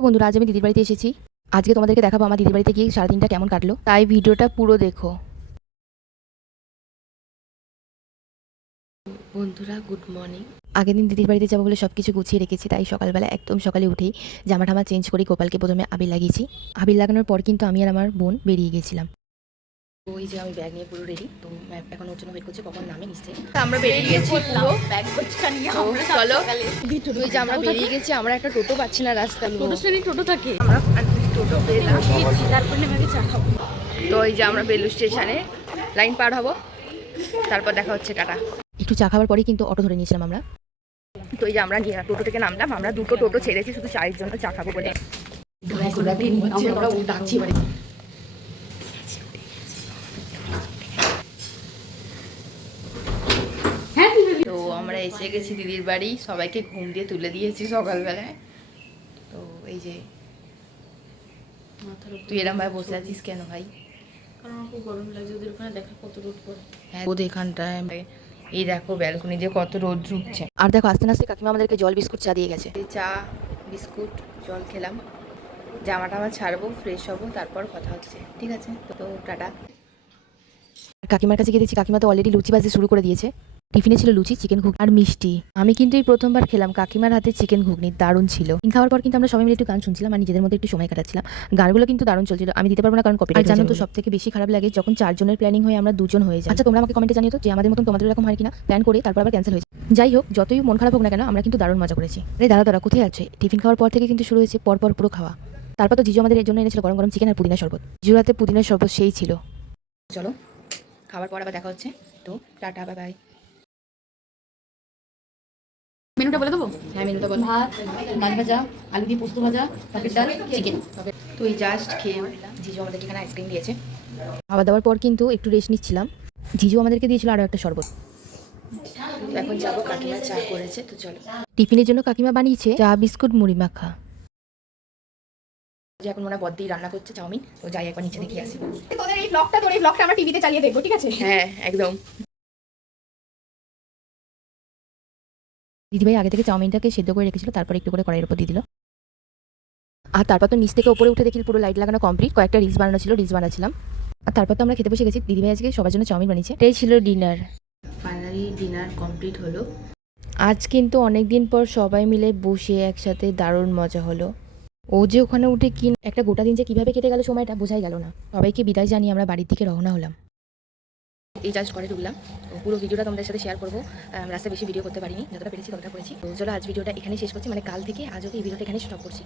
বন্ধুরা, আজ আমি দিদির বাড়িতে এসেছি। আজকে তোমাদেরকে দেখাবো আমার দিদির বাড়িতে গিয়ে সারাদিনটা কেমন কাটলো, তাই ভিডিওটা পুরো দেখো। বন্ধুরা, গুড মর্নিং। আগের দিন দিদির বাড়িতে যাবো বলে সব কিছু গুছিয়ে রেখেছি, তাই সকালবেলা একদম সকালে উঠেই জামা টামা চেঞ্জ করে গোপালকে প্রথমে আবির লাগিয়েছি। আবির লাগানোর পর কিন্তু আমি আর আমার বোন বেরিয়ে গেছিলাম। ওই যে আমি ব্যাগ নিয়ে পুরো রেডি, তো এখন ওর জন্য ওয়েট করছে কখন নামে নিশ্চয়ই। আমরা বেরিয়ে গেছি পুরো ব্যাগ গোছকা নিয়ে। চলো, ওই যে আমরা বেরিয়ে গেছি। আমরা একটা টোটো পাচ্ছি না রাস্তায়। টোটো থাকে, আমরা টোটো পেলাম। তো এই যে আমরা বেলুড় স্টেশনে লাইন পার হব, তারপর দেখা হচ্ছে। টাটা। একটু চা খাওয়ার পরেই কিন্তু অটো ধরে নিয়েছিলাম আমরা। তো এই যে আমরা টোটো থেকে নামলাম। আমরা দুটো টোটো ছেড়েছি শুধু চায়ের জন্য, চা খাবো বলে। তো আমরা এসে গেছি দিদির বাড়ি, সবাইকে ঘুম দিয়ে তুলে দিয়েছি সকালবেলায়। তো এই যে তুই এরম ভাই বসে আছিস কেন ভাই? কারণ আমার খুব গরম লাগছে। ওদের ওখানে দেখা কত রোদ পড়ে। হ্যাঁ, ওদের এখানটায় এই দেখো ব্যালকনি দিয়ে কত রোদ ঢুকছে। আর দেখো আস্তে আস্তে কাকিমা আমাদেরকে জল বিস্কুট চা দিয়ে গেছে। চা বিস্কুট জল খেলাম, জামাটা আমার ছাড়বো, ফ্রেশ হবো, তারপর কথা হচ্ছে। ঠিক আছে, তো টাটা। কাকিমার কাছে গিয়ে দেখছি কাকিমা তো অলরেডি লুচি ভাজতে শুরু করে দিয়েছে। টিফিনে ছিল লুচি, চিকেন ঘুগনি আর মিষ্টি। আমি কিন্তু এই প্রথমবার খেলাম কাকিমার হাতে চিকেন ঘুগনি, দারুণ ছিল। খাওয়ার পর কিন্তু আমরা সবাই মিলে একটু গান শুনছিলাম আর নিজেদের মধ্যে একটু সময় কাটাচ্ছিলাম। গানগুলো কিন্তু দারুণ চলছিল। আমি দিতে পারবো না কারণ কপিরাইট। জানো তো সব থেকে বেশি খারাপ লাগে যখন 4 জনের প্ল্যানিং হয়ে আমরা 2 জন হয়ে যাই। আচ্ছা, তোমরা আমাকে কমেন্টে জানিও তো যে আমাদের মতন তোমাদের এরকম হয় কিনা, প্ল্যান করে তারপর আবার ক্যান্সেল হয়েছে। যাই হোক, যতই মন খারাপ হোক না কেন, আমরা কিন্তু দারুণ মজা করেছি। রে দাঁড়া কোথায় আছে? টিফিন খাওয়ার পর থেকে কিন্তু শুরু হয়েছে পরপর পুরো খাওয়া। তারপর তো জিজু আমাদের এর জন্য এনেছিল গরম গরম চিকেন আর পুদিনা শরবত। জিজুর হাতে পুদিনার শরবত সেই ছিল। চলো, খাওয়ার পর আবার দেখা হচ্ছে। তো টাটা, বাই বাই। মেনুটা বলে দেবো? হ্যাঁ, মেনুটা বল। ভাত, মাছ ভাজা, আলু দিয়ে পোস্ত ভাজা, পাখির ডাল, চিকেন। তো এই জাস্ট খেয়ে জিজু আমাদেরকে এখানে আইসক্রিম দিয়েছে। খাওয়া দাওয়ার পর কিন্তু একটু রেস্ট নিচ্ছিলাম। জিজু আমাদেরকে দিয়েছিল আরও একটা শরবত। এখন যাবো, কাকিমা চা করেছে, তো চলো। টিফিনের জন্য কাকিমা বানিয়েছে চা বিস্কুট মুড়ি মাখা। যে এখন মনে হয় বদ্দি রান্না করছে চাউমিন, তো যাই একবার নিচে দেখে আসি। তোর এই ব্লগটা আমরা টিভিতে চালিয়ে দেখবো, ঠিক আছে? হ্যাঁ, একদম। দিদিভাই আগে থেকে চাউমিনটাকে সেদ্ধ করে রেখেছিল, তারপর একটু করে কড়াইয়ের উপর দিয়ে দিল। আর তারপর তো নিচ থেকে উপরে উঠে দেখি পুরো লাইট লাগানো কমপ্লিট। কয়েকটা রিলস বানানো ছিল, রিলস বানাচ্ছিলাম। আর তারপর তো আমরা খেতে বসে গেছি। দিদিভাই আজকে সবার জন্য চাউমিন বানিয়েছে। এটাই ছিল ডিনার। ফাইনালি ডিনার কমপ্লিট হলো। আজ কিন্তু অনেক দিন পর সবাই মিলে বসে একসাথে দারুণ মজা হলো। ও যে ওখানে উঠে কি একটা গোটা দিন যে কিভাবে কেটে গেল সময়টা বোঝাই গেল না। সবাইকে বিদায় জানিয়ে আমরা বাড়ির দিকে রওনা হলাম। এই জাস্ট করে ঢুকলাম। তো পুরো ভিডিওটা তোমাদের সাথে শেয়ার করবো। রাস্তায় বেশি ভিডিও করতে পারিনি, যতটা পেরেছি ততটা করেছি। তো চলো, আজ ভিডিওটা এখানেই শেষ করছি। মানে কাল থেকে আজ অবধি এই ভিডিওটা এখানেই স্টপ করছি।